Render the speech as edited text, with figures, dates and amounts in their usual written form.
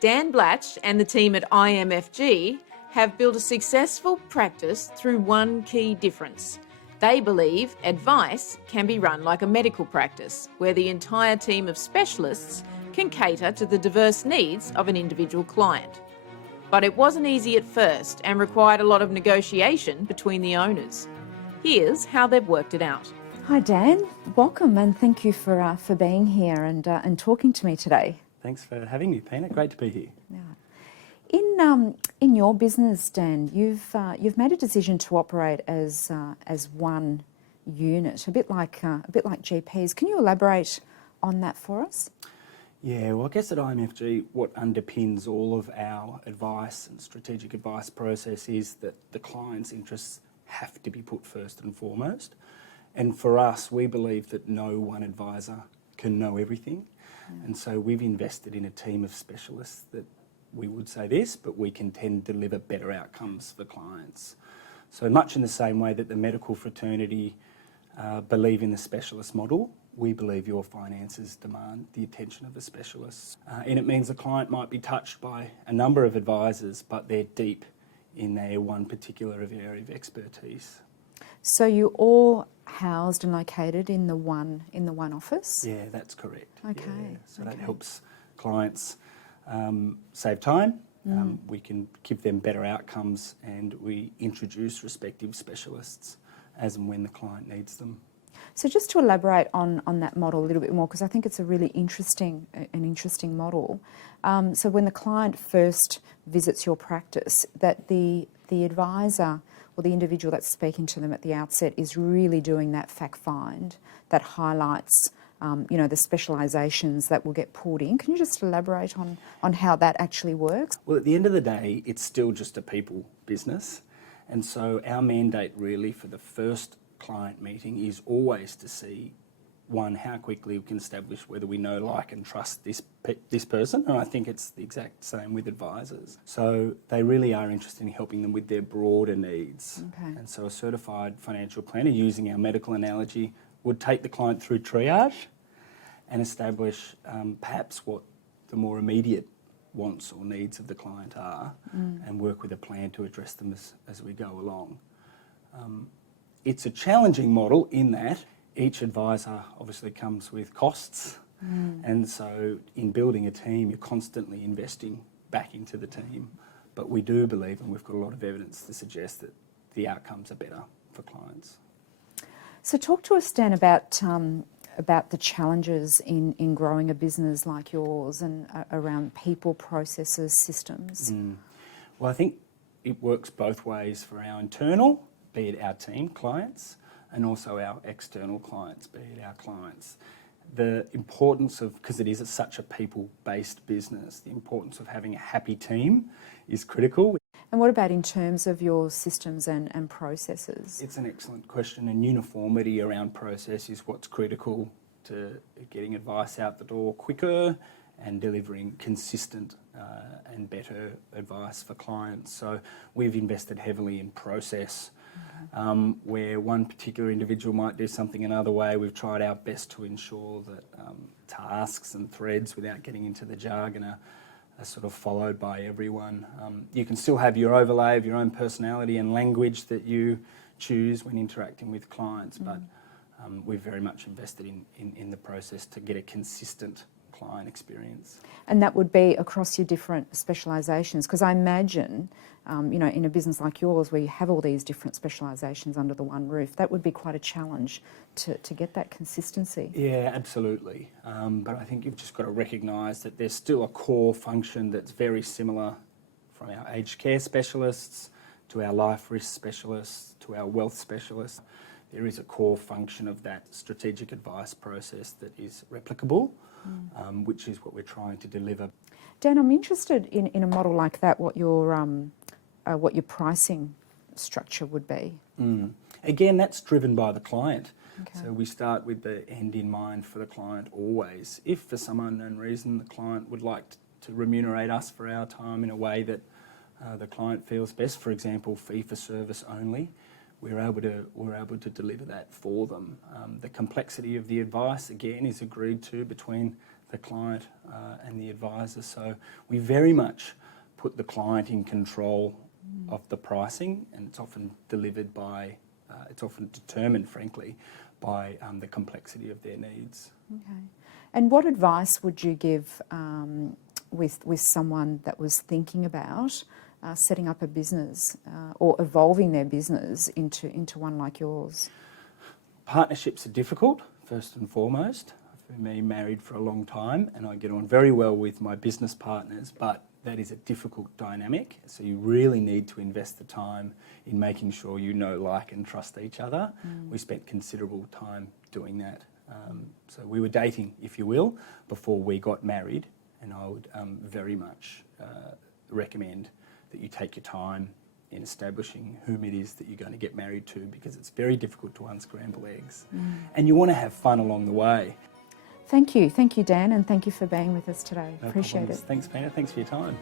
Dan Blatch and the team at IMFG have built a successful practice through one key difference. They believe advice can be run like a medical practice, where the entire team of specialists can cater to the diverse needs of an individual client. But it wasn't easy at first and required a lot of negotiation between the owners. Here's how they've worked it out. Hi Dan, welcome and thank you for being here and talking to me today. Thanks for having me, Pina. Great to be here. Yeah. In your business, Dan, you've made a decision to operate as one unit, a bit like GPs. Can you elaborate on that for us? Yeah, well, I guess at IMFG, what underpins all of our advice and strategic advice process is that the client's interests have to be put first and foremost. And for us, we believe that no one advisor can know everything. And so we've invested in a team of specialists that we would say this, but we can tend to deliver better outcomes for clients. So much in the same way that the medical fraternity believe in the specialist model, we believe your finances demand the attention of a specialist. And it means the client might be touched by a number of advisors, but they're deep in their one particular area of expertise. So you're all housed and located in the one office? Yeah, that's correct. Okay. Yeah. So that helps clients save time. We can give them better outcomes, and we introduce respective specialists as and when the client needs them. So just to elaborate on that model a little bit more, because I think it's a really interesting model. So when the client first visits your practice, that the advisor or the individual that's speaking to them at the outset is really doing that fact find that highlights the specialisations that will get pulled in. Can you just elaborate on how that actually works? Well, at the end of the day, it's still just a people business. And so our mandate really for the first client meeting is always to see, one, how quickly we can establish whether we know, like and trust this person. And I think it's the exact same with advisors. So they really are interested in helping them with their broader needs. Okay. And so a certified financial planner, using our medical analogy, would take the client through triage and establish perhaps what the more immediate wants or needs of the client are and work with a plan to address them as we go along. It's a challenging model in that each advisor obviously comes with costs, and so in building a team you're constantly investing back into the team. But we do believe, and we've got a lot of evidence to suggest, that the outcomes are better for clients. So talk to us, Dan, about the challenges in growing a business like yours and around people, processes, systems. Well, I think it works both ways for our internal, be it our team clients, and also our external clients, be it our clients. The importance of, because it is such a people-based business, the importance of having a happy team is critical. And what about in terms of your systems and processes? It's an excellent question, and uniformity around process is what's critical to getting advice out the door quicker and delivering consistent and better advice for clients. So we've invested heavily in process. Where one particular individual might do something another way, we've tried our best to ensure that tasks and threads, without getting into the jargon, are sort of followed by everyone. You can still have your overlay of your own personality and language that you choose when interacting with clients, but we've very much invested in the process to get a consistent client experience. And that would be across your different specialisations, because I imagine, in a business like yours where you have all these different specialisations under the one roof, that would be quite a challenge to get that consistency. Yeah, absolutely. But I think you've just got to recognise that there's still a core function that's very similar, from our aged care specialists to our life risk specialists to our wealth specialists. There is a core function of that strategic advice process that is replicable, which is what we're trying to deliver. Dan, I'm interested in a model like that, what your pricing structure would be. Again, that's driven by the client. Okay. So we start with the end in mind for the client always. If for some unknown reason the client would like to remunerate us for our time in a way that the client feels best, for example, fee for service only, we're able to deliver that for them. The complexity of the advice, again, is agreed to between the client and the advisor. So we very much put the client in control of the pricing, and it's often delivered by, it's often determined, frankly, by the complexity of their needs. Okay. And what advice would you give with someone that was thinking about setting up a business or evolving their business into one like yours? Partnerships are difficult, first and foremost. I've been married for a long time and I get on very well with my business partners, but that is a difficult dynamic. So you really need to invest the time in making sure you know, like and trust each other. We spent considerable time doing that. So we were dating, if you will, before we got married, and I would very much recommend that you take your time in establishing whom it is that you're going to get married to, because it's very difficult to unscramble eggs. And you want to have fun along the way. Thank you, Dan, and thank you for being with us today. No Appreciate problems. it. Thanks, Peter. Thanks for your time.